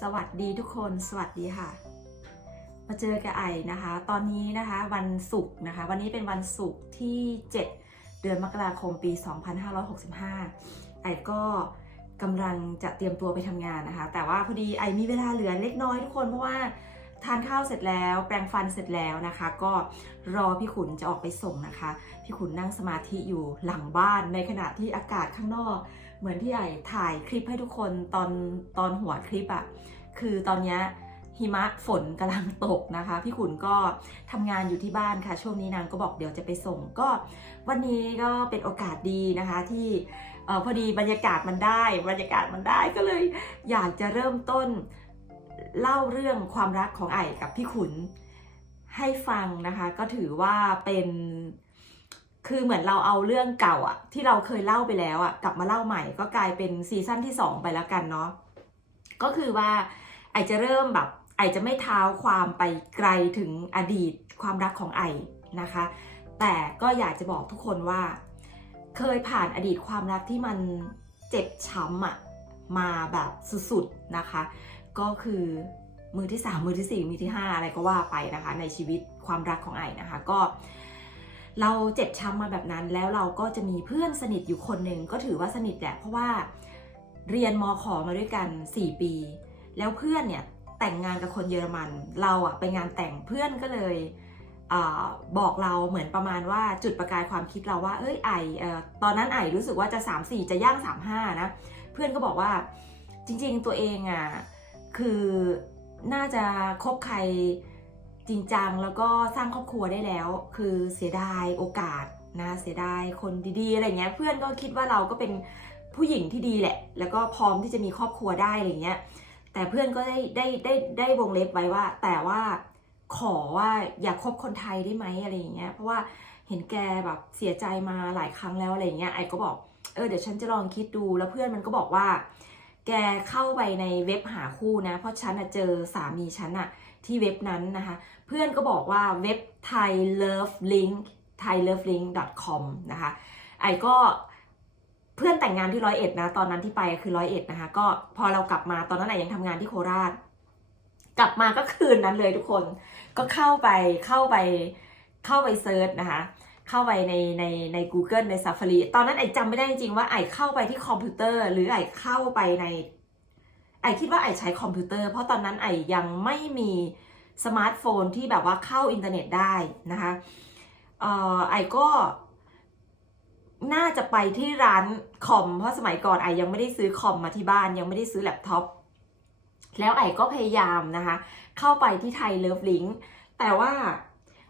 สวัสดีทุกคนสวัสดีค่ะ มาเจอกับไอนะคะ ตอนนี้นะคะวันศุกร์นะคะ วันนี้เป็นวันศุกร์ที่ 7 เดือนมกราคมปี 2565 ไอก็กำลังจะเตรียมตัวไปทำงานนะคะ แต่ว่าพอดีไอมีเวลาเหลือเล็กน้อยทุกคนเพราะว่าทานข้าวเสร็จแล้วแปรงฟันเสร็จแล้วนะคะ ก็รอพี่ขุนจะออกไปส่งนะคะ พี่ขุนนั่งสมาธิอยู่หลังบ้านในขณะที่อากาศข้างนอก เหมือนที่ไอถ่ายคลิปให้ทุกคนตอนตอนหัวคลิปอะคือตอนนี้หิมะฝนกำลังตกนะคะ พี่ขุนก็ทำงานอยู่ที่บ้านค่ะ ช่วงนี้นางก็บอกเดี๋ยวจะไปส่งก็ วันนี้ก็เป็นโอกาสดีนะคะที่ออพอดีบรรยากาศมันได้ บรรยากาศมันได้ก็เลย อยากจะเริ่มต้นเล่าเรื่องความรักของไอกับพี่ขุนให้ฟังนะคะ ก็ถือว่าเป็น คือเหมือนเราเอาเรื่องเก่าอะที่เราเคยเล่าไปแล้วอะกลับมาเล่าใหม่ก็กลายเป็นซีซั่นที่ 2 ไปแล้วกันเนาะก็คือว่าไอจะเริ่มแบบไอจะไม่เท้าความไปไกลถึงอดีตความรักของไอนะคะ แต่ก็อยากจะบอกทุกคนว่า เคยผ่านอดีตความรักที่มันเจ็บช้ำอะมาแบบสุดๆนะคะ ก็คือมือที่ 3 มือที่ 4 มือที่ 5 อะไรก็ว่าไปนะคะ ในชีวิตความรักของไอนะคะ ก็ เราเจ็บช้ำมาแบบนั้น แล้วเราก็จะมีเพื่อนสนิทอยู่คนหนึ่งก็ถือว่าสนิทแหละเพราะว่าเรียนมขอมาด้วยกัน 4 ปี แล้วเพื่อนเนี่ยแต่งงานกับคนเยอรมัน เราอะไปงานแต่งเพื่อนก็เลยอบอกเราเหมือนประมาณว่าจุดประกายความคิดเราว่าเอ้ยไอออตอนนั้นไอรู้สึกว่าจะ 3 4 จะย่าง 3 5 นะ เพื่อนก็บอกว่าจริง ๆ ตัวเองอะคือน่าจะคบใคร จริงจังแล้วก็สร้างครอบครัวได้แล้ว คือเสียดายโอกาสนะเสียดายคนดีๆอะไรเงี้ย เพื่อนก็คิดว่าเราก็เป็นผู้หญิงที่ดีแหละ แล้วก็พร้อมที่จะมีครอบครัวได้อะไรเงี้ยแต่เพื่อนก็ได้ได้ได้ได้วงเล็บไว้ว่า แต่ว่าขอว่าอย่าคบคนไทยได้ไหมอะไรอย่างเงี้ยเพราะว่าเห็นแกแบบเสียใจมาหลายครั้งแล้วอะไรเงี้ยไอ้ก็บอกเออเดี๋ยวฉันจะลองคิดดูแล้วเพื่อนมันก็บอกว่า แกเข้าไปในเว็บหาคู่นะ เพราะฉันอะเจอสามีฉันอะที่เว็บนั้นนะคะ เพื่อนก็บอกว่าเว็บ Thai Love Link thailovelink.com นะคะ ไอ้ก็เพื่อนแต่งงานที่ร้อยเอ็ดนะ ตอนนั้นที่ไปคือร้อยเอ็ดนะคะ ก็พอเรากลับมาตอนนั้นไอ้ยังทำงานที่โคราช กลับมาก็คืนนั้นเลยทุกคน ก็เข้าไปเข้าไปเข้าไปเซิร์ชนะคะ เข้าไปในในใน Google ใน Safari ตอนนั้นไอจำไม่ได้จริงๆว่าไอเข้าไปที่คอมพิวเตอร์ หรือไอเข้าไปใน ไอคิดว่าไอใช้คอมพิวเตอร์ เพราะตอนนั้นไอยังไม่มีสมาร์ทโฟนที่แบบว่าเข้าอินเทอร์เน็ตได้นะคะเออไอก็น่าจะไปที่ร้านคอม เพราะสมัยก่อนไอยังไม่ได้ซื้อคอมมาที่บ้านยังไม่ได้ซื้อแล็ปท็อปแล้วไอก็พยายามนะคะ เข้าไปที่ไทยเลิฟลิงแต่ว่า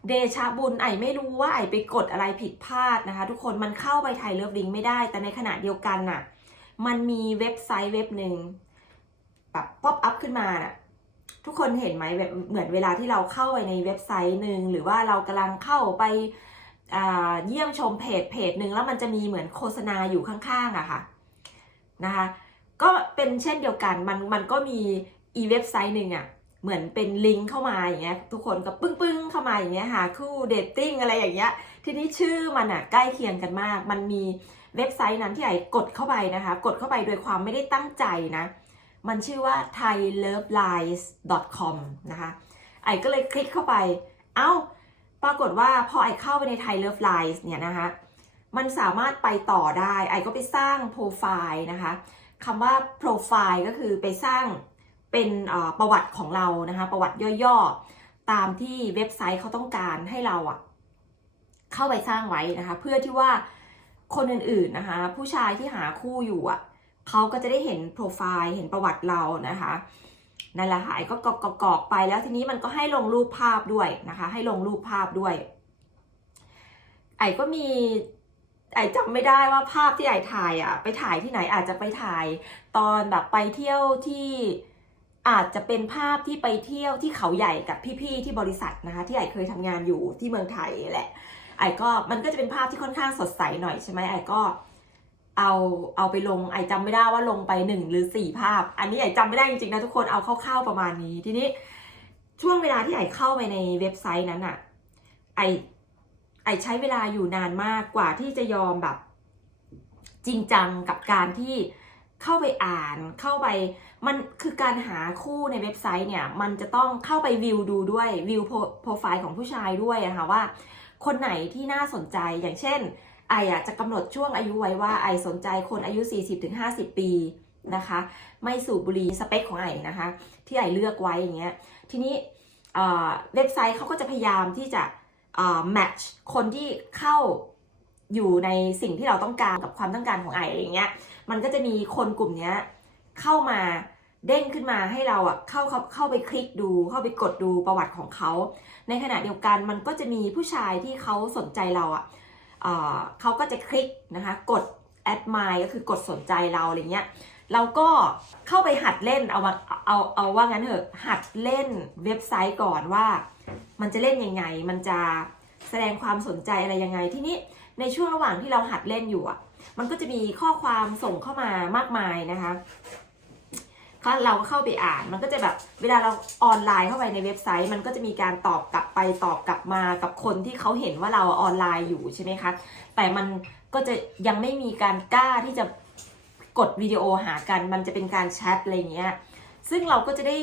เดชะบุญไอไม่รู้ว่าไอไปกดอะไรผิดพลาดนะคะ ทุกคนมันเข้าไปไทยเลิฟลิงไม่ได้ แต่ในขณะเดียวกันน่ะ มันมีเว็บไซต์เว็บหนึ่งแบบป๊อปอัพขึ้นมาน่ะทุกคนเห็นไหมแบบเหมือนเวลาที่เราเข้าไปในเว็บไซต์หนึ่งหรือว่าเรากำลังเข้าไปเยี่ยมชมเพจเพจหนึ่งแล้วมันจะมีเหมือนโฆษณาอยู่ข้างๆอะค่ะนะคะ ก็เป็นเช่นเดียวกันมันมันก็มีอีเว็บไซต์หนึ่งอะ เหมือนเป็นลิงก์เข้ามาอย่างเงี้ยทุกคนก็ปึ้งปึ้งๆเข้ามาอย่างเงี้ยหาคู่เดทติ้งอะไรอย่างเงี้ยทีนี้ชื่อมันอะใกล้เคียงกันมาก มันมีเว็บไซต์นั้นที่ไอ้กดเข้าไปนะคะ กดเข้าไปโดยความไม่ได้ตั้งใจนะ มันชื่อว่า thailovelies.com นะคะไอ้ก็เลยคลิกเข้าไป เอ้า ปรากฏว่าพอไอ้เข้าไปใน Thai Love Lies เนี่ยนะคะมันสามารถไปต่อได้ ไอ้ก็ไปสร้างโปรไฟล์นะคะคำว่าโปรไฟล์ก็คือไปสร้าง เป็นประวัติของเรานะคะประวัติย่อๆ ตามที่เว็บไซต์เขาต้องการให้เราอะเข้าไปสร้างไว้นะคะ เพื่อที่ว่าคนอื่นๆนะคะผู้ชายที่หาคู่อยู่อะเขาก็จะได้เห็นโปรไฟล์เห็นประวัติเรานะคะนั่นแหละค่ะไอ้ก็กรอกกอกไปแล้วทีนี้มันก็ให้ลงรูปภาพด้วยนะคะ ให้ลงรูปภาพด้วย ไอ้ก็มีไอ้จำไม่ได้ว่าภาพที่ไอ้ถ่ายอะไปถ่ายที่ไหนอาจจะไปถ่าย ตอนแบบไปเที่ยวที่ อาจจะเป็นภาพที่ไปเที่ยวที่เขาใหญ่กับพี่ๆที่บริษัทนะคะที่ไอ้เคยทำงานอยู่ที่เมืองไทยแหละ ไอ้ก็มันก็จะเป็นภาพที่ค่อนข้างสดใสหน่อยใช่ไหมไอ้ก็เอาเอาไปลงไอจำไม่ได้ว่าลงไปหนึ่งหรือสี่ภาพ อันนี้ไอจำไม่ได้จริงๆนะทุกคนเอาคร่าวๆประมาณนี้ ทีนี้ช่วงเวลาที่ไอเข้าไปในเว็บไซต์นั้นอะไอไอใช้เวลาอยู่นานมากกว่าที่จะยอมแบบ จริงจังกับการที่เข้าไปอ่านเข้าไป มันคือการหาคู่ในเว็บไซต์เนี่ยมันจะต้องเข้าไปวิวดูด้วยวิวโปรไฟล์ของผู้ชายด้วยอะคะว่า คนไหนที่น่าสนใจอย่างเช่นไออะจะกำหนดช่วงอายุไว้ว่าไอสนใจคนอายุ 40-50 ปีนะคะ ไม่สูบบุหรี่สเปคของไอนะคะ ที่ไอเลือกไว้อย่างเงี้ยทีนี้เว็บไซต์เขาก็จะพยายามที่จะแมทช์คนที่เข้าอยู่ในสิ่งที่เราต้องการกับความต้องการของไออะไรเงี้ยมันก็จะมีคนกลุ่มเนี้ย เข้ามาเด้งขึ้นมาให้เราอะเข้าเข้าเข้าไปคลิกดู เข้าไปกดดูประวัติของเขา ในขณะเดียวกันมันก็จะมีผู้ชายที่เขาสนใจเราอะเอเขาก็จะคลิกนะคะกด admire ก็คือกดสนใจเราอะไรเงี้ยเราก็เข้าไปหัดเล่นเอาเอาเอาว่างั้นเถอะหัดเล่นเว็บไซต์ก่อนว่า มันจะเล่นยังไง มันจะแสดงความสนใจอะไรยังไงที่นี้ในช่วงระหว่างที่เราหัดเล่นอยู่อะ มันก็จะมีข้อความส่งเข้ามามากมายนะคะก็เราก็เข้าไปอ่านมันก็จะแบบเวลาเราออนไลน์เข้าไปในเว็บไซต์ มันก็จะมีการตอบกลับไปตอบกลับมากับคนที่เขาเห็นว่าเราออนไลน์อยู่ใช่ไหมคะแต่มันก็จะยังไม่มีการกล้าที่จะกดวิดีโอหากัน มันจะเป็นการแชทอะไรเงี้ยซึ่งเราก็จะได้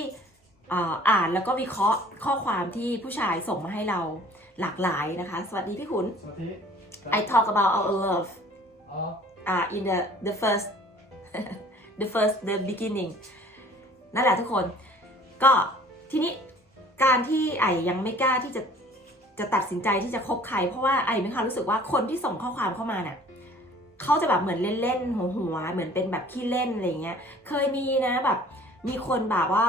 อ่าอ่านแล้วก็วิเคราะห์ข้อความที่ผู้ชายส่งมาให้เราหลากหลายนะคะ สวัสดีพี่ขุนสวัสดี I talk about our love อ๋อ uh, in the the first the first the beginning นั่นแหละทุกคน ก็ทีนี้การที่ไอยังไม่กล้าที่จะจะตัดสินใจที่จะคบใคร เพราะว่าไอมีความรู้สึกว่าคนที่ส่งข้อความเข้ามาเนี่ยเขาจะแบบเหมือนเล่นๆหัวหัวๆเหมือนเป็นแบบขี้เล่นอะไรเงี้ย เคยมีนะแบบมีคนแบบว่า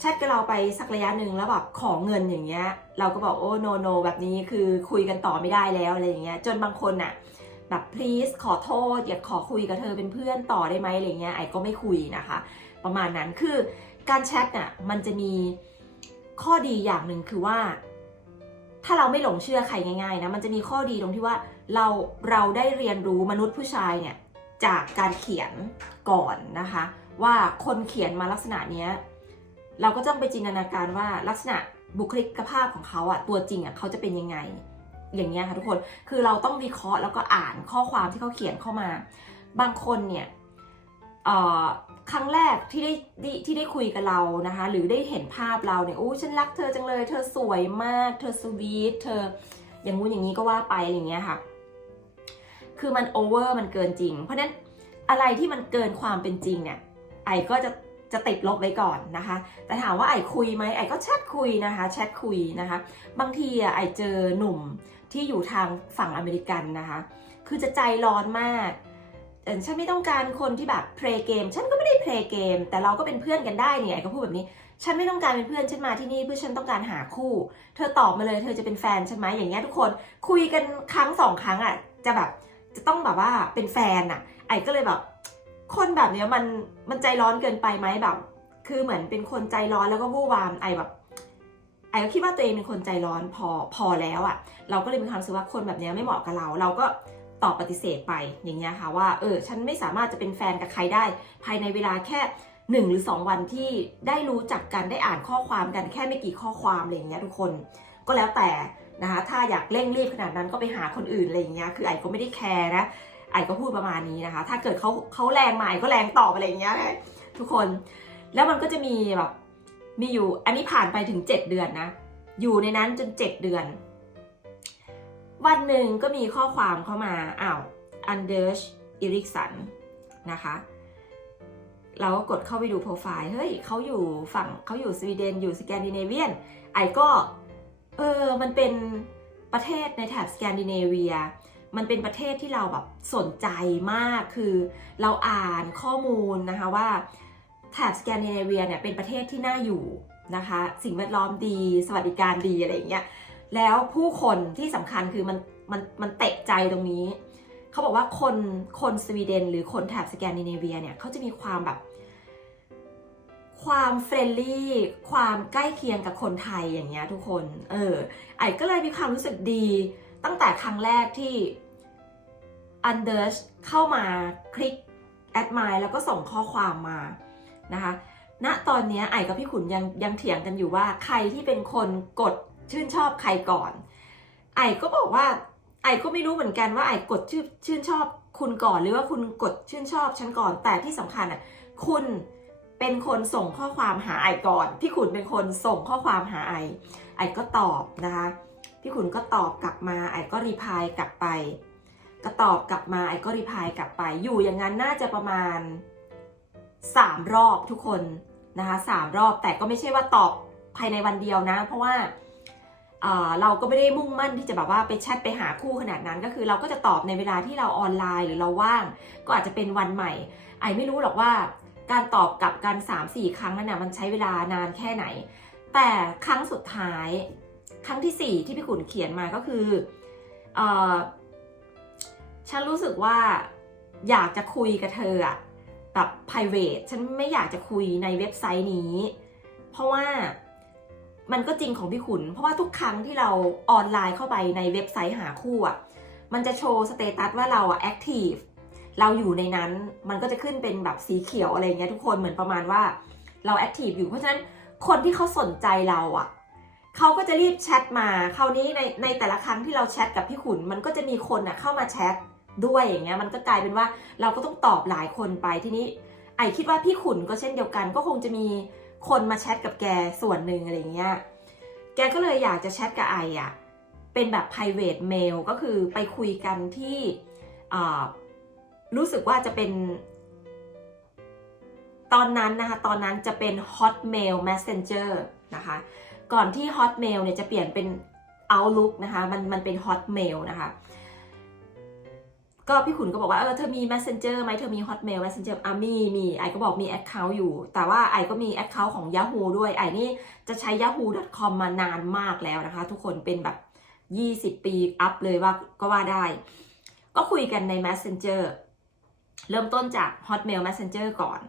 แชทกับเราไปสักระยะหนึ่งแล้วแบบขอเงินอย่างเงี้ย เราก็บอกโอ้โนโนแบบนี้คือคุยกันต่อไม่ได้แล้วอะไรอย่างเงี้ย จนบางคนน่ะ แบบ please ขอโทษ อยากขอคุยกับเธอเป็นเพื่อนต่อได้ไหมอะไรเงี้ยไอ้ก็ไม่คุยนะคะ ประมาณนั้นคือการแชทน่ะมันจะมีข้อดีอย่างหนึ่งคือว่า ถ้าเราไม่หลงเชื่อใครง่ายๆนะมันจะมีข้อดีตรงที่ว่าเราเราได้เรียนรู้มนุษย์ผู้ชายเนี่ยจากการเขียนก่อนนะคะ ว่าคนเขียนมาลักษณะเนี้ยเราก็ต้องไปจินตนาการว่าลักษณะบุคลิกภาพของเขาอะตัวจริงอะเขาจะเป็นยังไง อย่างเงี้ยค่ะทุกคนคือเราต้องวิเคราะห์แล้วก็อ่านข้อความที่เขาเขียนเข้ามา บางคนเนี่ยครั้งแรกที่ได้ที่ได้คุยกับเรานะคะ หรือได้เห็นภาพเราเนี่ยโอ้ฉันรักเธอจังเลย เธอสวยมาก เธอสวีทเธออย่างงู้นอย่างนี้ก็ว่าไปอะไรอย่างเงี้ยค่ะ คือมันโอเวอร์มันเกินจริง เพราะฉะนั้นอะไรที่มันเกินความเป็นจริงเนี่ยไอ้ก็จะจะติดลบไว้ก่อนนะคะ แต่ถามว่าไอ้คุยไหมไอ้ก็แชทคุยนะคะ แชทคุยนะคะ บางทีอะไอ้เจอหนุ่ม ที่อยู่ทางฝั่งอเมริกันนะคะ คือจะใจร้อนมากฉันไม่ต้องการคนที่แบบเพลย์เกม ฉันก็ไม่ได้เพลย์เกม แต่เราก็เป็นเพื่อนกันได้เนี่ยไอ้ก็พูดแบบนี้ ฉันไม่ต้องการเป็นเพื่อน ฉันมาที่นี่เพื่อฉันต้องการหาคู่ เธอตอบมาเลย เธอจะเป็นแฟนฉันไหมอย่างเงี้ยทุกคน คุยกันครั้งสองครั้งอะ จะแบบ จะต้องแบบว่าเป็นแฟนอะ ไอ้ก็เลยแบบ คนแบบเนี้ยมัน มันใจร้อนเกินไปไหมแบบ คือเหมือนเป็นคนใจร้อนแล้วก็วู่วาม ไอ้แบบ อ้ก็คิดว่าตัวเองเป็นคนใจร้อนพอพอแล้วอะ เราก็เลยมีความรู้สึกว่าคนแบบนี้ไม่เหมาะกับเรา เราก็ตอบปฏิเสธไปอย่างเงี้ยค่ะว่าเออฉันไม่สามารถจะเป็นแฟนกับใครได้ ภายในเวลาแค่หนึ่งหรือสองวันที่ได้รู้จักกันได้อ่านข้อความกันแค่ไม่กี่ข้อความอะไรอย่างเงี้ยทุกคน ก็แล้วแต่นะคะถ้าอยากเร่งรีบขนาดนั้นก็ไปหาคนอื่นอะไรอย่างเงี้ยคือไอ้ก็ไม่ได้แคร์นะไอ้ก็พูดประมาณนี้นะคะ ถ้าเกิดเขาเขาแรงมาไอ้ก็แรงตอบอะไรอย่างเงี้ยทุกคน แล้วมันก็จะมีแบบ มีอยู่อันนี้ผ่านไปถึง 7 เดือนนะ อยู่ในนั้นจน 7 เดือน วันหนึ่งก็มีข้อความเข้ามาอ้าวอันเดอร์ชอิริกสันนะคะเราก็กดเข้าไปดูโปรไฟล์ เฮ้ยเขาอยู่ฝั่งเขาอยู่สวีเดน อยู่สแกนดิเนเวียน ไอ้ก็ เออ มันเป็นประเทศในแถบสแกนดิเนเวีย มันเป็นประเทศที่เราแบบสนใจมาก คือเราอ่านข้อมูลนะคะว่า แถบสแกนดิเนเวียเนี่ยเป็นประเทศที่น่าอยู่นะคะ สิ่งแวดล้อมดี สวัสดิการดีอะไรอย่างเงี้ย แล้วผู้คนที่สำคัญคือมันมันมันเตะใจตรงนี้ เขาบอกว่าคนคนสวีเดน หรือคนแถบสแกนดิเนเวียเนี่ยเขาจะมีความแบบ ความเฟรนลี่ความใกล้เคียงกับคนไทยอย่างเงี้ยทุกคน เออ ไอ้ก็เลยมีความรู้สึกดี ตั้งแต่ครั้งแรกที่อันเดอร์เข้ามาคลิกแอดมายแล้วก็ส่งข้อความมา นะคะณตอนนี้ไอ้กับพี่ขุนยังยังเถียงกันอยู่ว่าใครที่เป็นคนกดชื่นชอบใครก่อน ไอ้ก็บอกว่าไอ้ก็ไม่รู้เหมือนกันว่าไอ้กดชื่นชื่นชอบคุณก่อนหรือว่าคุณกดชื่นชอบฉันก่อน แต่ที่สำคัญอะคุณเป็นคนส่งข้อความหาไอก่อน พี่ขุนเป็นคนส่งข้อความหาไอไอก็ตอบนะคะ พี่ขุนก็ตอบกลับมาไอก็รีพายกลับไป ก็ตอบกลับมาไอก็รีพายกลับไป อยู่อย่างนั้นน่าจะประมาณ สามรอบทุกคนนะคะสามรอบแต่ก็ไม่ใช่ว่าตอบภายในวันเดียวนะ เพราะว่าเราก็ไม่ได้มุ่งมั่นที่จะแบบว่าไปแชทไปหาคู่ขนาดนั้น ก็คือเราก็จะตอบในเวลาที่เราออนไลน์หรือเราว่าง ก็อาจจะเป็นวันใหม่ ไอไม่รู้หรอกว่าการตอบกลับกัน 3-4 ครั้งนั้นนะมันใช้เวลานานแค่ไหน แต่ครั้งสุดท้าย ครั้งที่ 4 ที่พี่ขุนเขียนมาก็คืออฉันรู้สึกว่าอยากจะคุยกับเธออะ แบบ private ฉันไม่อยากจะคุยในเว็บไซต์นี้ เพราะว่ามันก็จริงของพี่ขุน เพราะว่าทุกครั้งที่เราออนไลน์เข้าไปในเว็บไซต์หาคู่อะ มันจะโชว์สเตตัสว่าเราอะแอคทีฟ เราอยู่ในนั้น มันก็จะขึ้นเป็นแบบสีเขียวอะไรเงี้ยทุกคน เหมือนประมาณว่าเราแอคทีฟอยู่ เพราะฉะนั้นคนที่เขาสนใจเราอะ เขาก็จะรีบแชทมา คราวนี้ในในแต่ละครั้งที่เราแชทกับพี่ขุน มันก็จะมีคนอะเข้ามาแชท ด้วยอย่างเงี้ยมันก็กลายเป็นว่าเราก็ต้องตอบหลายคนไปทีนี้ ไอคิดว่าพี่ขุนก็เช่นเดียวกัน ก็คงจะมีคนมาแชทกับแกส่วนหนึ่งอะไรเงี้ยแกก็เลยอยากจะแชทกับไออะ่ะเป็นแบบ private mail ก็คือไปคุยกันที่รู้สึกว่าจะเป็นตอนนั้นนะคะ ตอนนั้นจะเป็น Hotmail Messenger นะคะ ก่อนที่ Hotmail เนี่ยจะเปลี่ยนเป็น Outlook นะคะ มันมันเป็น Hotmail นะคะ ก็พี่ขุนก็บอกว่าเออเธอมี Messenger ไหมเธอมี Hotmail Messenger อะมีมีไอก็บอกมี Account อยู่ แต่ว่าไอก็มี Account ของ Yahoo ด้วยไอนี่จะใช้ yahoo.com มานานมากแล้วนะคะ ทุกคนเป็นแบบ 20 ปีอัพเลยว่าก็ว่าได้ ก็คุยกันใน Messenger เริ่มต้นจาก Hotmail Messenger ก่อน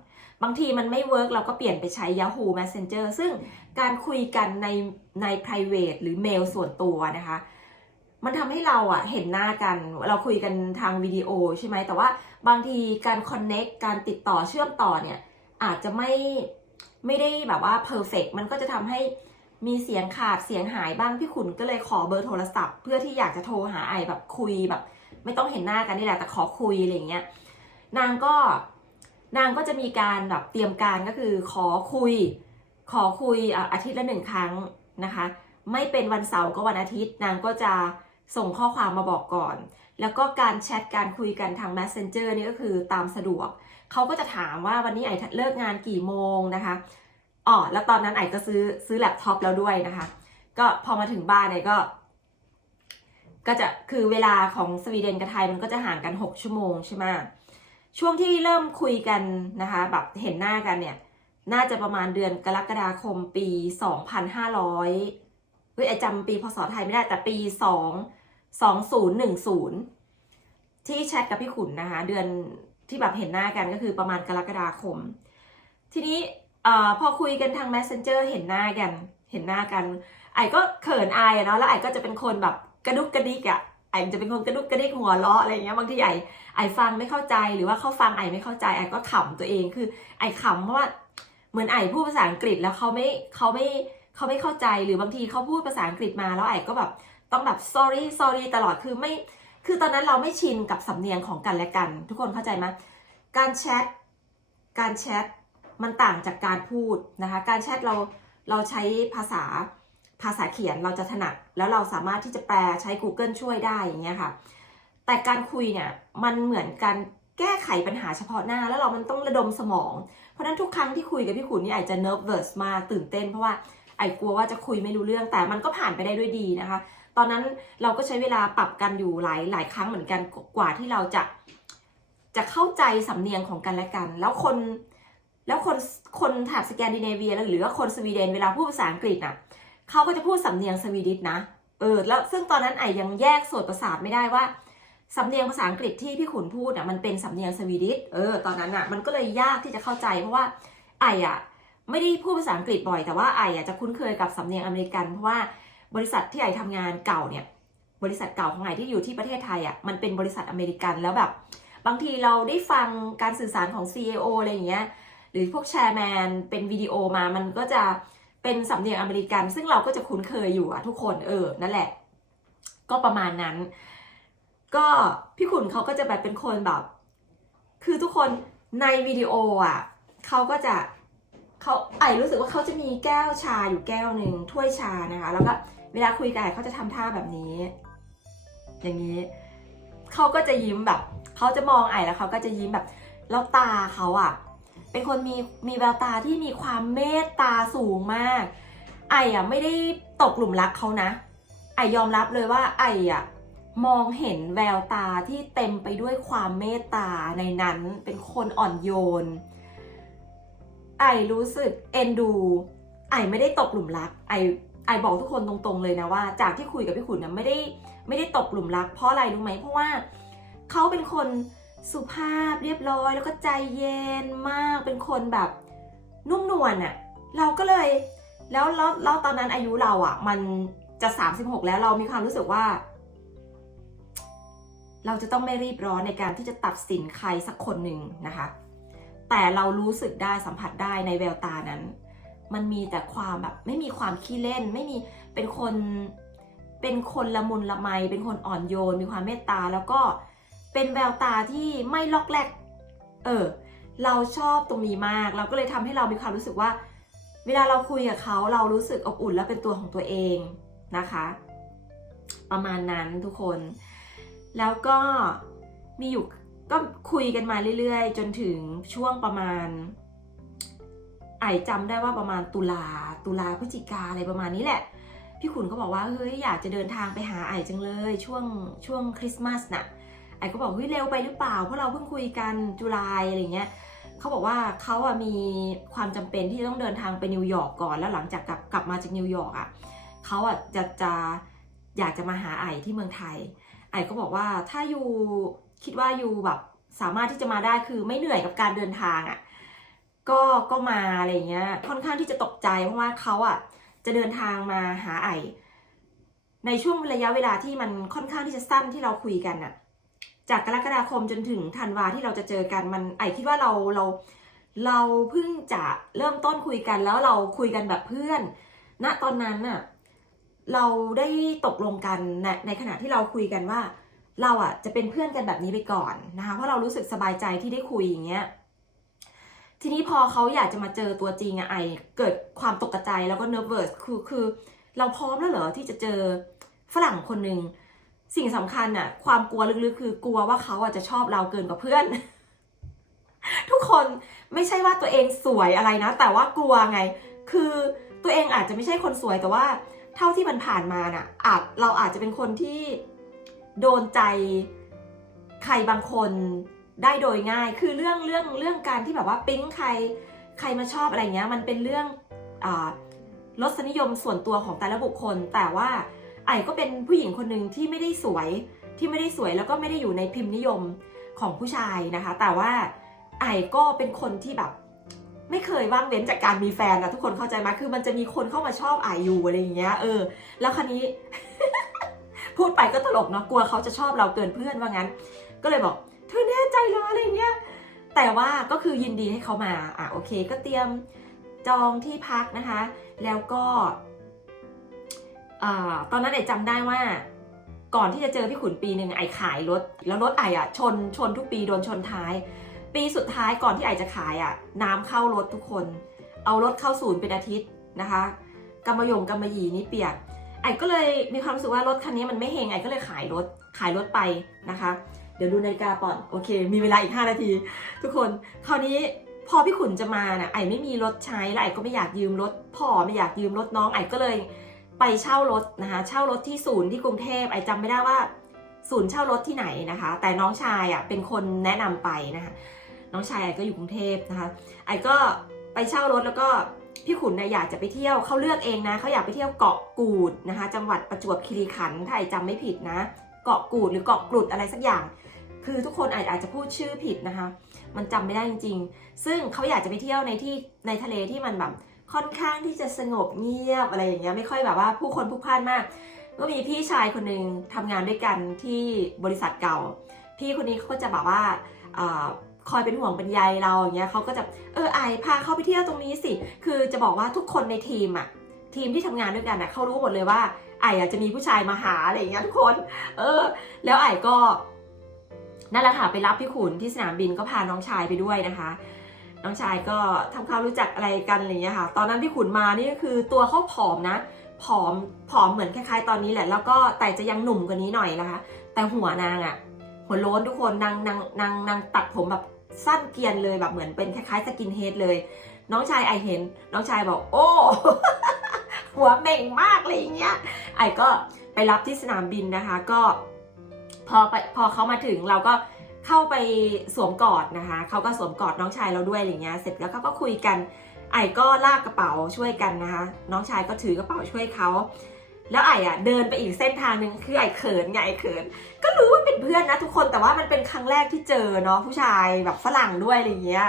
บางทีมันไม่เวิร์กเราก็เปลี่ยนไปใช้ Yahoo Messenger ซึ่งการคุยกันในใน private หรือเมลส่วนตัวนะคะ มันทำให้เราอะเห็นหน้ากัน เราคุยกันทางวิดีโอใช่ไหมแต่ว่าบางทีการ connect การติดต่อเชื่อมต่อเนี่ย อาจจะไม่ไม่ได้แบบว่า perfect มันก็จะทำให้มีเสียงขาดเสียงหายบ้างพี่ขุนก็เลยขอเบอร์โทรศัพท์ เพื่อที่อยากจะโทรหาไอแบบคุยแบบ ไม่ต้องเห็นหน้ากันนี่แหละแต่ขอคุยอะไรเงี้ยนางก็นางก็จะมีการแบบเตรียมการก็คือขอคุย ขอคุยอะอาทิตย์ละหนึ่งครั้งนะคะ ไม่เป็นวันเสาร์ก็วันอาทิตย์ นางก็จะ ส่งข้อความมาบอกก่อน แล้วก็การแชทการคุยกันทาง Messenger นี่ก็คือตามสะดวก เขาก็จะถามว่าวันนี้ไอเลิกงานกี่โมงนะคะอ๋อแล้วตอนนั้นไอก็ซื้อซื้อแล็ปท็อปแล้วด้วยนะคะ ก็พอมาถึงบ้านไอก็ ก็จะคือเวลาของสวีเดนกับไทยมันก็จะห่างกัน 6 ชั่วโมงใช่ไหมช่วงที่เริ่มคุยกันนะคะ แบบเห็นหน้ากันเนี่ย น่าจะประมาณเดือนกรกฎาคมปี 2,500เฮ้ยไอจำปีพศไทยไม่ได้แต่ปี2 2010 ที่แชทกับพี่ขุนนะคะ เดือนที่แบบเห็นหน้ากันก็คือประมาณกรกฎาคม ทีนี้อพอคุยกันทาง messenger เห็นหน้ากัน เห็นหน้ากัน ไอ้ก็เขินอายอะเนาะแล้วไอ้ก็จะเป็นคนแบบกระดุกกระดิกอะไอ้จะเป็นคนกระดุกกระดิกหัวเราะอะไรเงี้ยบางทีไอ้ไอ้ฟังไม่เข้าใจหรือว่าเขาฟังไอ้ไม่เข้าใจไอ้ก็ขำตัวเองคือ ไอ้ขำเพราะว่าเหมือนไอ้พูดภาษาอังกฤษแล้วเขาไม่เขาไม่เขาไม่เข้าใจหรือบางทีเขาพูดภาษาอังกฤษมาแล้วไอ้ก็แบบ ต้องแบบ sorry sorry ตลอดคือไม่คือตอนนั้นเราไม่ชินกับสำเนียงของกันและกัน ทุกคนเข้าใจไหมการแชทการแชทมันต่างจากการพูดนะคะการแชทเราเราใช้ภาษาภาษาเขียนเราจะถนัดแล้วเราสามารถที่จะแปลใช้ Google ช่วยได้อย่างเงี้ยค่ะ แต่การคุยเนี่ยมันเหมือนการแก้ไขปัญหาเฉพาะหน้า แล้วเรามันต้องระดมสมอง เพราะฉะนั้นทุกครั้งที่คุยกับพี่ขุนนี่ไอจะ nervous มากตื่นเต้น เพราะว่าไอกลัวว่าจะคุยไม่รู้เรื่องแต่มันก็ผ่านไปได้ด้วยดีนะคะ ตอนนั้นเราก็ใช้เวลาปรับกันอยู่หลายหลายครั้งเหมือนกันกว่าที่เราจะจะเข้าใจสำเนียงของกันและกัน แล้วคนแล้วคนคนแถบสแกนดิเนเวียหรือว่าคนสวีเดนเวลาพูดภาษาอังกฤษน่ะเขาก็จะพูดสำเนียงสวีดิชนะเออแล้วซึ่งตอนนั้นไอยังแยกส่วนประสาทไม่ได้ว่าสำเนียงภาษาอังกฤษที่พี่ขุนพูดอะมันเป็นสำเนียงสวีดิชเออตอนนั้นอะมันก็เลยยากที่จะเข้าใจเพราะว่าไออะไม่ได้พูดภาษาอังกฤษบ่อยแต่ว่าไออะจะคุ้นเคยกับสำเนียงอเมริกันเพราะว่า บริษัทที่ไอทำงานเก่าเนี่ย บริษัทเก่าของไอที่อยู่ที่ประเทศไทยอะมันเป็นบริษัทอเมริกันแล้วแบบ บางทีเราได้ฟังการสื่อสารของ CEO อะไรอย่างเงี้ยหรือพวกแชร์แมนเป็นวิดีโอมามันก็จะเป็นสำเนียงอเมริกัน ซึ่งเราก็จะคุ้นเคยอยู่อะทุกคนเออนั่นแหละ ก็ประมาณนั้น ก็พี่ขุนเขาก็จะแบบเป็นคนแบบ คือทุกคนในวิดีโออะเขาก็จะเขาไอรู้สึกว่าเขาจะมีแก้วชาอยู่แก้วหนึ่งถ้วยชานะคะ แล้วก็ เวลาคุยกันไอเขาจะทำท่าแบบนี้ อย่างนี้เขาก็จะยิ้มแบบเขาจะมองไอแล้วเขาก็จะยิ้มแบบแล้วตาเขาอะเป็นคนมีมีแววตาที่มีความเมตตาสูงมาก ไออะไม่ได้ตกหลุมรักเขานะไอยอมรับเลยว่าไออะมองเห็นแววตาที่เต็มไปด้วยความเมตตาในนั้นเป็นคนอ่อนโยน ไอรู้สึกเอ็นดู ไอไม่ได้ตกหลุมรัก ไอ ไอบอกทุกคนตรงๆเลยนะว่า จากที่คุยกับพี่ขุนนะไม่ได้ไม่ได้ตกหลุมรัก เพราะอะไรรู้ไหมเพราะว่าเขาเป็นคนสุภาพเรียบร้อย แล้วก็ใจเย็นมากเป็นคนแบบนุ่มนวลอะเราก็เลยแล้วแล้วตอนนั้นอายุเราอะมันจะ 36 แล้วเรามีความรู้สึกว่า เราจะต้องไม่รีบร้อนในการที่จะตัดสินใครสักคนหนึ่งนะคะ แต่เรารู้สึกได้สัมผัสได้ในแววตานั้น มันมีแต่ความแบบไม่มีความขี้เล่น ไม่มีเป็นคนเป็นคนละมุนละไม เป็นคนอ่อนโยน มีความเมตตา แล้วก็เป็นแววตาที่ไม่ล็อกแรกเออ เราชอบตรงนี้มาก เราก็เลยทำให้เรามีความรู้สึกว่า เวลาเราคุยกับเขาเรารู้สึกอบอุ่นและเป็นตัวของตัวเองนะคะ ประมาณนั้นทุกคน แล้วก็มีอยู่ก็คุยกันมาเรื่อยๆ จนถึงช่วงประมาณ ไอจำได้ว่าประมาณตุลาตุลาพฤศจิกาอะไรประมาณนี้แหละ พี่ขุนก็บอกว่าเฮ้ยอยากจะเดินทางไปหาไอจังเลย ช่วงช่วงคริสต์มาสน่ะไอก็บอกเฮ้ยเร็วไปหรือเปล่าเพราะเราเพิ่งคุยกันจุลายอะไรเงี้ยเขาบอกว่าเขาอะมีความจำเป็นที่จะต้องเดินทางไปนิวยอร์กก่อนแล้วหลังจากกลับกลับมาจากนิวยอร์กอะเขาอะจะจะอยากจะมาหาไอที่เมืองไทย ไอก็บอกว่าถ้าอยู่คิดว่าอยู่แบบสามารถที่จะมาได้คือไม่เหนื่อยกับการเดินทางอะ่ะ ก็ก็มาอะไรเงี้ยค่อนข้างที่จะตกใจเพราะว่าเขาอะ่ะจะเดินทางมาหาไอในช่วงระยะเวลาที่มันค่อนข้างที่จะสั้นที่เราคุยกันอะ่ะจากกรกฎาคมจนถึงธันวาที่เราจะเจอกันมันไอคิดว่าเราเราเราเพิ่งจะเริ่มต้นคุยกันแล้วเราคุยกันแบบเพื่อน ณตอนนั้นน่ะเราได้ตกลงกันในในขณะที่เราคุยกันว่า เราอะจะเป็นเพื่อนกันแบบนี้ไปก่อนนะคะเพราะเรารู้สึกสบายใจที่ได้คุยอย่างเงี้ย ทีนี้พอเขาอยากจะมาเจอตัวจริงอะไอเกิดความตกใจแล้วก็เน r ร์ฟเวิร์สคือคือ เราพร้อมแล้วเหรอที่จะเจอฝรั่งคนหนึ่งสิ่งสำคัญอะความกลัวลึกๆคือกลัวว่าเขาอะจะชอบเราเกินกว่าเพื่อน ทุกคนไม่ใช่ว่าตัวเองสวยอะไรนะ แต่ว่ากลัวไง คือตัวเองอาจจะไม่ใช่คนสวยแต่ว่า เท่าที่มันผ่านมาน่ะอาจเราอาจจะเป็นคนที่โดนใจใครบางคน ได้โดยง่าย คือเรื่องเรื่องเรื่องการที่แบบว่าปิ๊งใครใครมาชอบอะไรเงี้ย มันเป็นเรื่องอารสนิยมส่วนตัวของแต่ละบุคคล แต่ว่าไอ้ก็เป็นผู้หญิงคนหนึ่งที่ไม่ได้สวยที่ไม่ได้สวยแล้วก็ไม่ได้อยู่ในพิมพ์นิยมของผู้ชายนะคะ แต่ว่าไอ้ก็เป็นคนที่แบบ ไม่เคยว่างเว้นจากการมีแฟนนะทุกคนเข้าใจไหมคือมันจะมีคนเข้ามาชอบไอ้อยู่อะไรอย่างเงี้ยเออ แล้วคราวนี้ พูดไปก็ตลกเนาะกลัวเขาจะชอบเราเกินเพื่อนว่างั้น ก็เลยบอก เธอแน่ใจเหรออะไรเงี้ยแต่ว่าก็คือยินดีให้เขามาอะโอเค ก็เตรียมจองที่พักนะคะ แล้วก็อ่าตอนนั้นไอจำได้ว่าก่อนที่จะเจอพี่ขุนปีหนึ่งไอขายรถ แล้วรถไออะชนชนทุกปีโดนชนท้าย ปีสุดท้ายก่อนที่ไอจะขายอะน้ำเข้ารถทุกคน เอารถเข้าศูนย์เป็นอาทิตย์นะคะกำมะยงกำมะหยีนี่เปียกไอก็เลยมีความรู้สึกว่ารถคันนี้มันไม่เฮงไอก็เลยขายรถขายรถไปนะคะ เดี๋ยวดูนาฬิกาก่อน โอเค มีเวลาอีก 5 นาที ทุกคน คราวนี้พอพี่ขุนจะมาน่ะไอไม่มีรถใช้แล้วไอก็ไม่อยากยืมรถพ่อไม่อยากยืมรถน้องไอก็เลยไปเช่ารถนะคะเช่ารถที่ศูนย์ที่กรุงเทพไอจำไม่ได้ว่า ศูนย์เช่ารถที่ไหนนะคะ แต่น้องชายอะเป็นคนแนะนำไปนะคะน้องชายไอก็อยู่กรุงเทพนะคะไอก็ไปเช่ารถแล้วก็พี่ขุนนะอยากจะไปเที่ยวเขาเลือกเองนะเขาอยากไปเที่ยวเกาะกูดนะคะ จังหวัดประจวบคีรีขันธ์ถ้าไอจำไม่ผิดนะ เกาะกูดหรือเกาะกรุดอะไรสักอย่าง คือทุกคนอาจอาจจะพูดชื่อผิดนะคะ มันจำไม่ได้จริง ๆ ซึ่งเขาอยากจะไปเที่ยวในที่ในทะเลที่มันแบบค่อนข้างที่จะสงบเงียบอะไรอย่างเงี้ยไม่ค่อยแบบว่าผู้คนพลุกพล่านมาก ก็มีพี่ชายคนหนึ่งทำงานด้วยกันที่บริษัทเก่า พี่คนนี้เขาก็จะแบบว่าอคอยเป็นห่วงเป็นใยเราอย่างเงี้ยเขาก็จะเออไอพาเข้าไปเที่ยวตรงนี้สิ คือจะบอกว่าทุกคนในทีมอะทีมที่ทำงานด้วยกันอะเขารู้หมดเลยว่าไออะจะมีผู้ชายมาหาอะไรอย่างเงี้ยทุกคน เออ แล้วไอก็ นั่นแหละค่ะไปรับพี่ขุนที่สนามบินก็พาน้องชายไปด้วยนะคะ น้องชายก็ทำความรู้จักอะไรกันอะไรอย่างเงี้ยค่ะ ตอนนั้นพี่ขุนมานี่ก็คือตัวเขาผอมนะ ผอมผอมเหมือนคล้ายๆ ตอนนี้แหละ แล้วก็แต่จะยังหนุ่มกว่านี้หน่อยนะคะ แต่หัวนางอะหัวโล้นทุกคนนางนางนางนางตัดผมแบบสั้นเกรียนเลยแบบเหมือนเป็นคล้ายๆสกินเฮดเลย น้องชายไอเห็น น้องชายบอก โอ้หัวเบ่งมากเลยอย่างเงี้ยไอก็ไปรับที่สนามบินนะคะ ก็ พอไปพอเขามาถึงเราก็เข้าไปสวมกอดนะคะเขาก็สวมกอดน้องชายเราด้วยอะไรเงี้ยเสร็จแล้วเขาก็คุยกัน ไอ้ก็ลากกระเป๋าช่วยกันนะคะ น้องชายก็ถือกระเป๋าช่วยเขาแล้วไอ้อะเดินไปอีกเส้นทางหนึ่งคือไอ้เขินไงไอ้เขิน ก็รู้ว่าเป็นเพื่อนนะทุกคนแต่ว่ามันเป็นครั้งแรกที่เจอเนาะผู้ชายแบบฝรั่งด้วยอะไรเงี้ย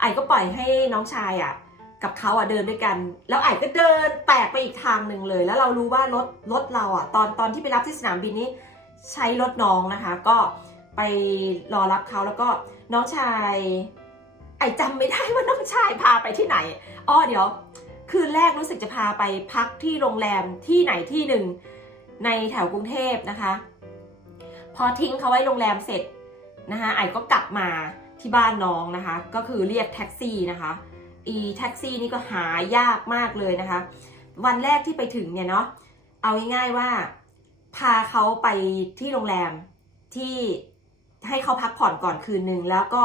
ไอ้ก็ปล่อยให้น้องชายอะกับเขาอะเดินด้วยกัน แล้วไอ้ก็เดินแตกไปอีกทางหนึ่งเลย แล้วเรารู้ว่ารถรถเราอะตอนตอนที่ไปรับที่สนามบินนี้ ใช้รถน้องนะคะ ก็ไปรอรับเขาแล้วก็น้องชาย ไอ้จำไม่ได้ว่าน้องชายพาไปที่ไหนอ้อเดี๋ยว คืนแรกรู้สึกจะพาไปพักที่โรงแรมที่ไหนที่หนึ่งในแถวกรุงเทพนะคะ พอทิ้งเขาไว้โรงแรมเสร็จนะคะไอ้ก็กลับมาที่บ้านน้องนะคะ ก็คือเรียกแท็กซี่นะคะอีแท็กซี่นี่ก็หายากมากเลยนะคะ วันแรกที่ไปถึงเนี่ยเนาะเอาง่ายๆว่า พาเขาไปที่โรงแรมที่ให้เขาพักผ่อนก่อนคืนหนึ่งแล้วก็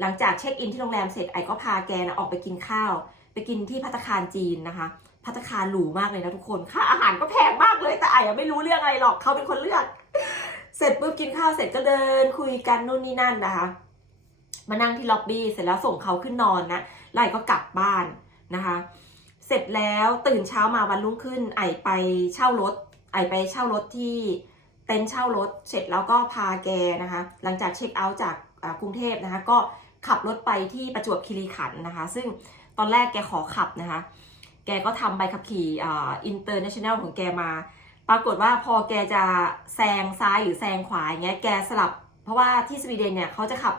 หลังจากเช็คอินที่โรงแรมเสร็จไอ้ก็พาแกนะออกไปกินข้าว ไปกินที่พัตคารจีนนะคะพัตคารหรูมากเลยนะทุกคนค่าอาหารก็แพงมากเลยแต่ไอ้ไม่รู้เรื่องอะไรหรอกเขาเป็นคนเลือก เสร็จปุ๊บกินข้าวเสร็จก็เดินคุยกันนู่นนี่นั่นนะคะ มานั่งที่ล็อบบี้เสร็จแล้วส่งเขาขึ้นนอนนะแล้วไอ้ก็กลับบ้านนะคะ เสร็จแล้วตื่นเช้ามาวันรุ่งขึ้น ไอ้ไปเช่ารถ ไอไปเช่ารถที่เต็นท์เช่ารถเสร็จแล้วก็พาแกนะคะ หลังจากเช็คเอาท์จากกรุงเทพนะคะ ก็ขับรถไปที่ประจวบคีรีขันธ์นะคะ ซึ่งตอนแรกแกขอขับนะคะ แกก็ทำใบขับขี่อินเตอร์เนชั่นแนลของแกมา ปรากฏว่าพอแกจะแซงซ้ายหรือแซงขวาอย่างเงี้ยแกสลับ เพราะว่าที่สวีเดนเนี่ยเขาจะขับ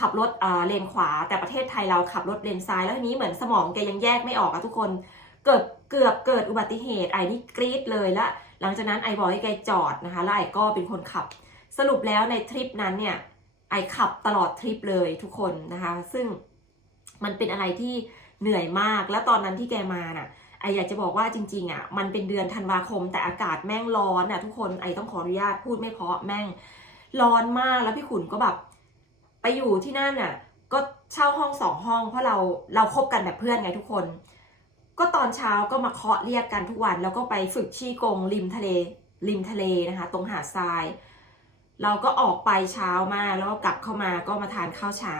ขับรถเลนขวา แต่ประเทศไทยเราขับรถเลนซ้าย แล้วทีนี้เหมือนสมองแกยังแยกไม่ออกอะทุกคน เกิดเกือบเกิดอุบัติเหตุไอ้นี่กรี๊ดเลยและ หลังจากนั้นไอ้บอกให้แกจอดนะคะแล้วไอ้ก็เป็นคนขับ สรุปแล้วในทริปนั้นเนี่ยไอ้ขับตลอดทริปเลยทุกคนนะคะ ซึ่งมันเป็นอะไรที่เหนื่อยมากแล้วตอนนั้นที่แกมาน่ะไออยากจะบอกว่าจริงๆอะมันเป็นเดือนธันวาคม แต่อากาศแม่งร้อนอะทุกคนไอต้องขออนุญาตพูดไม่เพาะแม่งร้อนมากแล้วพี่ขุนก็แบบ ไปอยู่ที่นั่นอะ ก็เช่าห้องสองห้อง เพราะเราเราคบกันแบบเพื่อนไงทุกคน ก็ตอนเช้าก็มาเคาะเรียกกันทุกวัน แล้วก็ไปฝึกชี้กงริมทะเลริมทะเลนะคะ ตรงหาดทราย เราก็ออกไปเช้ามาแล้วก็กลับเข้ามาก็มาทานข้าวเช้า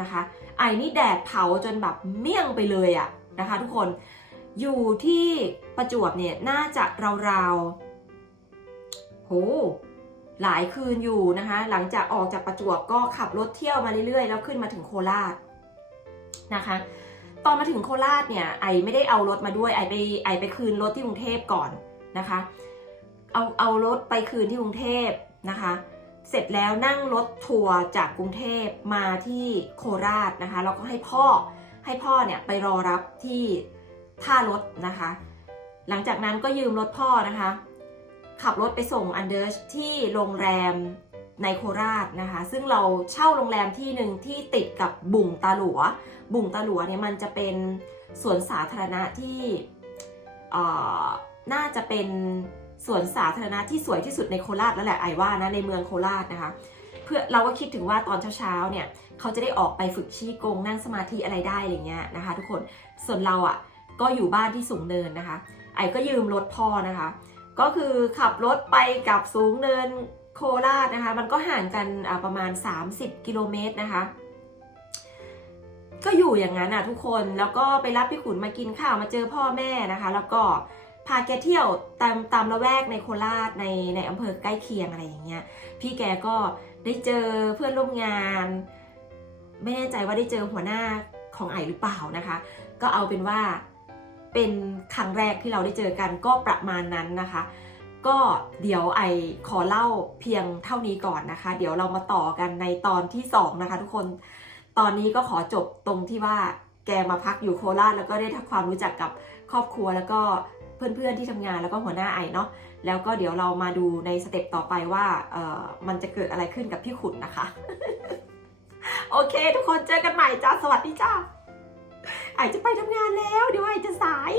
นะคะ ไอ้นี่แดดเผาจนแบบเมี่ยงไปเลยอะนะคะ ทุกคนอยู่ที่ประจวบเนี่ยน่าจะราวๆโหหลายคืนอยู่นะคะ หลังจากออกจากประจวบก็ขับรถเที่ยวมาเรื่อยๆ แล้วขึ้นมาถึงโคราชนะคะ ตอนมาถึงโคราชเนี่ยไอไม่ได้เอารถมาด้วยไอไปไอไปคืนรถที่กรุงเทพก่อนนะคะ เอาเอารถไปคืนที่กรุงเทพนะคะ เสร็จแล้วนั่งรถทัวร์จากกรุงเทพมาที่โคราชนะคะแล้วก็ให้พ่อให้พ่อเนี่ยไปรอรับที่ท่ารถนะคะ หลังจากนั้นก็ยืมรถพ่อนะคะ ขับรถไปส่งอันเดอร์ที่โรงแรม ในโคราชนะคะ ซึ่งเราเช่าโรงแรมที่หนึ่งที่ติดกับบุ่งตาหลัว บุ่งตาหลัวเนี่ยมันจะเป็นสวนสาธารณะที่อ่อน่าจะเป็นสวนสาธารณะที่สวยที่สุดในโคราชแล้วแหละไอว่านะในเมืองโคราชนะคะ เพื่อเราก็คิดถึงว่าตอนเช้าๆเนี่ยเขาจะได้ออกไปฝึกชี้กงนั่งสมาธิอะไรได้อะไรเงี้ยนะคะ ทุกคนส่วนเราอะ่ะก็อยู่บ้านที่สูงเนินนะคะ ไอก็ยืมรถพ่อนะคะ ก็คือขับรถไปกับสูงเนิน โคราชนะคะ มันก็ห่างกันประมาณ 30 กิโลเมตรนะคะ ก็อยู่อย่างนั้นอะทุกคนแล้วก็ไปรับพี่ขุนมากินข้าวมาเจอพ่อแม่นะคะ แล้วก็พาแกเที่ยวตามตามละแวกในโคราชในในอำเภอใกล้เคียงอะไรอย่างเงี้ยพี่แกก็ได้เจอเพื่อนร่วมงาน ไม่แน่ใจว่าได้เจอหัวหน้าของไอหรือเปล่านะคะ ก็เอาเป็นว่าเป็นครั้งแรกที่เราได้เจอกันก็ประมาณนั้นนะคะ ก็เดี๋ยวไอขอเล่าเพียงเท่านี้ก่อนนะคะ เดี๋ยวเรามาต่อกันในตอนที่สองนะคะ ทุกคน ตอนนี้ก็ขอจบตรงที่ว่าแกมาพักอยู่โคราชแล้วก็ได้ทำความรู้จักกับครอบครัวแล้วก็เพื่อนๆที่ทำงานแล้วก็หัวหน้าไอเนาะแล้วก็เดี๋ยวเรามาดูในสเต็ปต่อไปว่าเออมันจะเกิดอะไรขึ้นกับพี่ขุนนะคะ โอเค ทุกคนเจอกันใหม่จ้าสวัสดีจ้าไอจะไปทำงานแล้ว เดี๋ยวไอจะสาย